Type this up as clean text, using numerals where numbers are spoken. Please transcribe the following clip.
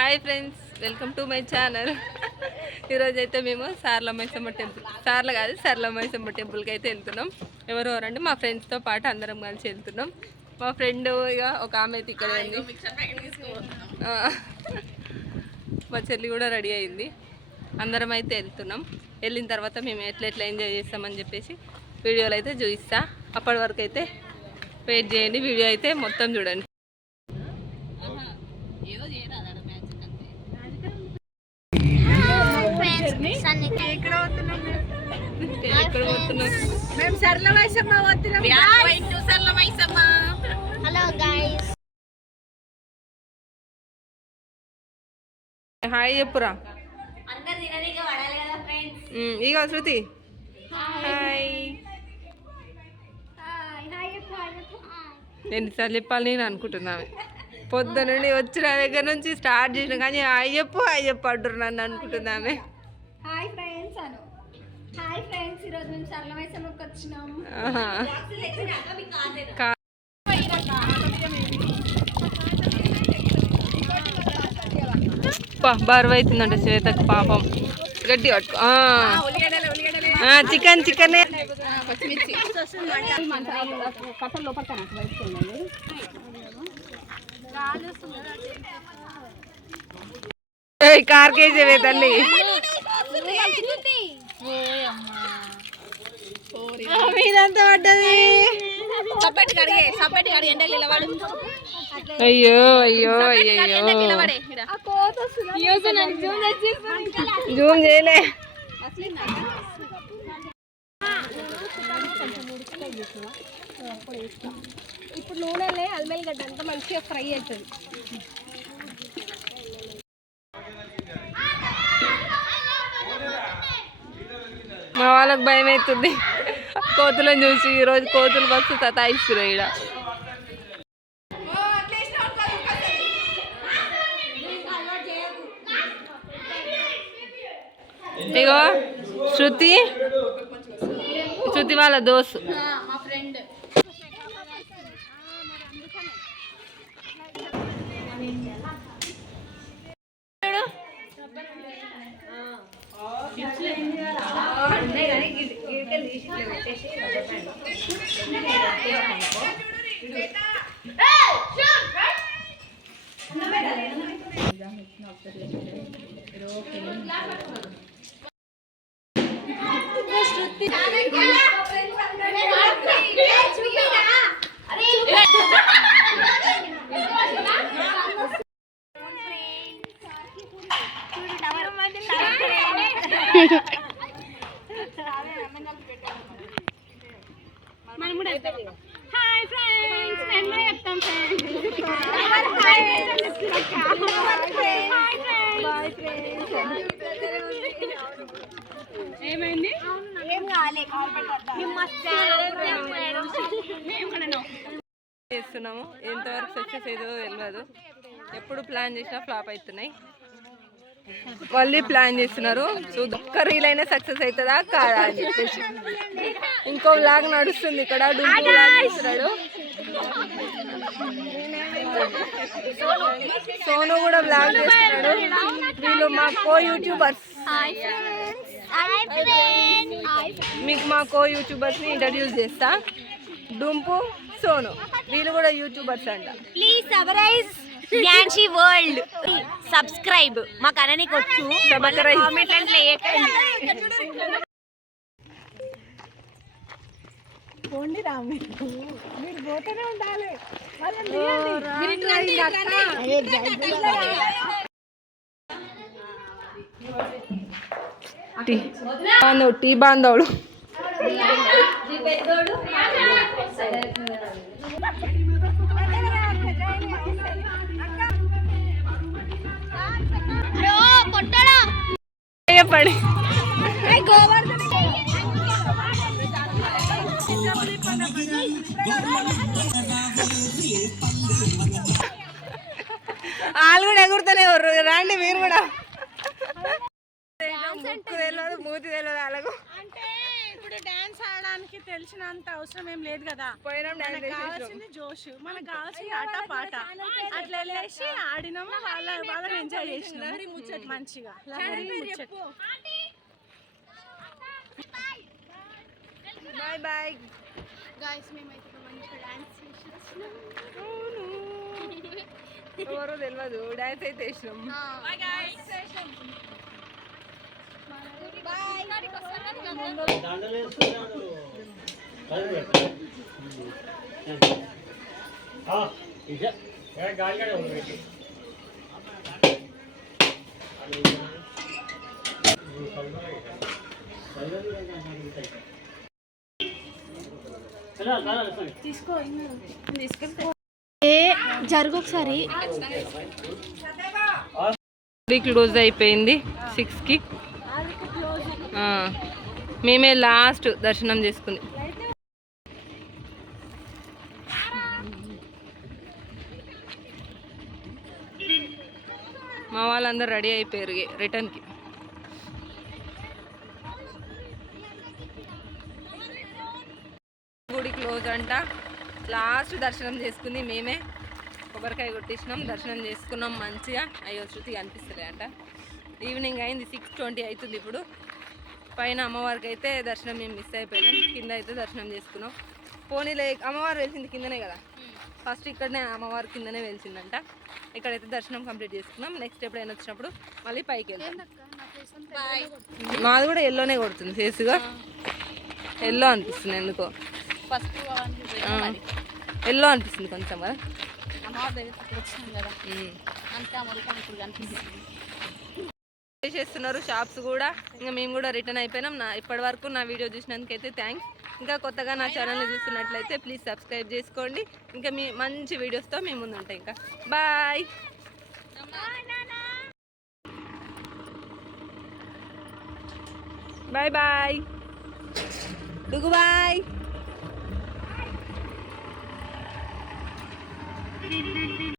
Hi friends, welcome to my channel. ఈరోజైతే మేము సార్లమైసమ్మ temple, సార్ల కాదు సరళమైసమ్మ టెంపుల్కి అయితే వెళ్తున్నాం. ఎవరెవరంటే మా ఫ్రెండ్స్తో పాటు అందరం కలిసి వెళ్తున్నాం. మా ఫ్రెండ్ ఇక ఒక ఆమె అయితే ఇక్కడ ఉంది, మా చెల్లి కూడా రెడీ అయింది. అందరం అయితే వెళ్తున్నాం. వెళ్ళిన తర్వాత మేము ఎట్లా ఎంజాయ్ చేస్తామని చెప్పేసి వీడియోలు అయితే చూపిస్తా. అప్పటి వరకు అయితే వెయిట్ చేయండి, వీడియో అయితే మొత్తం చూడండి. హాయ్ చెప్పురా. ఇక శృతి హాయ్. ఎన్నిసార్లు చెప్పాలి నేను అనుకుంటున్నాను. పొద్దు నుండి వచ్చిన దగ్గర నుంచి స్టార్ట్ చేసిన కానీ హాయ్ చెప్పు అంటారు నన్ను అనుకుంటున్నామే. హాయ్ ఫ్రెండ్స్ అను. హాయ్ ఫ్రెండ్స్, ఈరోజు మేము సరళమైసమ్మకి వచ్చినాము. బరువు అవుతుందంట శ్వేతకు పాపం. గట్టి పట్టుకో. చికెన్ కార్ కేజీ తల్లి. మీదంతా పడ్డది. అయ్యో అయ్యో అయ్యో, జూమ్ చేయలే. ఇప్పుడు నూనెలే అల్మెల్ గడ్డ అంతా మంచిగా ఫ్రై అవుతుంది. మా వాళ్ళకి భయం అవుతుంది కోతులను చూసి. ఈరోజు కోతులు బస్సు సతాయిస్తున్నారు ఈడ. ఇగో శృతి వాళ్ళ దోస్తు. హాయ్ ఫ్రెండ్స్, నేను కూడా చెప్తాం ఏమైంది? ఏం కాలే, చేస్తున్నాము. ఎంతవరకు సక్సెస్ అయ్యేదో తెలియదు. ఎప్పుడు ప్లాన్ చేసినా ఫ్లాప్ అవుతున్నాయి. మళ్ళీ ప్లాన్ చేస్తున్నారు. ఒక్క రీల్ అయినా సక్సెస్ అవుతుందా కాదా అని చెప్పేసి. ఇంకో వ్లాగ్ నడుస్తుంది ఇక్కడ, డుంపు వ్లాగ్ చేస్తున్నాడు. సోను కూడా వ్లాగ్ చేస్తున్నాడు. వీళ్ళు మా కో యూట్యూబర్స్. మీకు మా కో యూట్యూబర్స్ని ఇంట్రడ్యూస్ చేస్తా. డుంపు, సోను, వీళ్ళు కూడా యూట్యూబర్స్ అంట. Please subscribe Gnanshi world. Subscribe మాకు అననికి వచ్చు. కామెంట్ పోండి రా, మీరు పోతూనే ఉండాలి. టీ బాంధవుడు పడి వాళ్ళు కూడా ఎగురుతూనే రండి మీరు కూడా. ముక్కు తెలియదు, మూతి తెలియదు వాళ్ళకు. ఇప్పుడు డాన్స్ ఆడడానికి తెలిసినంత అవసరం ఏం లేదు కదా. మనకు కావాల్సింది జోష్, మనకు కావాల్సింది ఆట పాట. అట్లా వెళ్ళేసి ఆడినాము, వాళ్ళని ఎంజాయ్ చేసినాము మంచిగా. లహరి ముచ్చట్. బాయ్ బాయ్ గాయ్స్ మేమైతే మంచిగా డాన్స్ చేసేస్తున్నాం. ఎవరో తెలియదు, డాన్స్ అయితే వేసినాం. Bye guys. జరుగు ఒకసారి. క్లోజ్ అయిపోయింది 6కి. మేమే లాస్ట్ దర్శనం చేసుకుంది. మా వాళ్ళందరూ రెడీ అయిపోయారు రిటర్న్కి. గుడి క్లోజ్ అంట. లాస్ట్ దర్శనం చేసుకుంది మేమే. కొబ్బరికాయ కొట్టించినాం, దర్శనం చేసుకున్నాం మంచిగా. అయ్యో శృతి అనిపిస్తుంది అంట. ఈవినింగ్ అయింది, 6:20 అవుతుంది ఇప్పుడు. పైన అమ్మవారికి అయితే దర్శనం మేము మిస్ అయిపోయినాం. కింద అయితే దర్శనం చేసుకున్నాం. పోనీలే, అమ్మవారు వెలిసింది కిందనే కదా, ఫస్ట్ ఇక్కడనే అమ్మవారి కిందనే వెలిసిందంట. ఇక్కడైతే దర్శనం కంప్లీట్ చేసుకున్నాం. నెక్స్ట్ ఎప్పుడైనా వచ్చినప్పుడు మళ్ళీ పైకి వెళ్తాం. మాది కూడా ఎల్లోనే కొడుతుంది, ఫేస్గా ఎల్లో అనిపిస్తుంది ఎందుకో. ఎల్లో అనిపిస్తుంది కొంచెం కదా. చేస్తున్నారు షాప్స్ కూడా. ఇంకా మేము కూడా రిటర్న్ అయిపోయినాం. ఇప్పటి వరకు నా వీడియో చూసినందుకైతే థ్యాంక్స్. ఇంకా కొత్తగా నా ఛానల్ని చూస్తున్నట్లయితే ప్లీజ్ సబ్స్క్రైబ్ చేసుకోండి. ఇంకా మీ మంచి వీడియోస్తో మీ ముందు ఉంటాయి. ఇంకా బాయ్ బాయ్ బాయ్ డుగు బాయ్.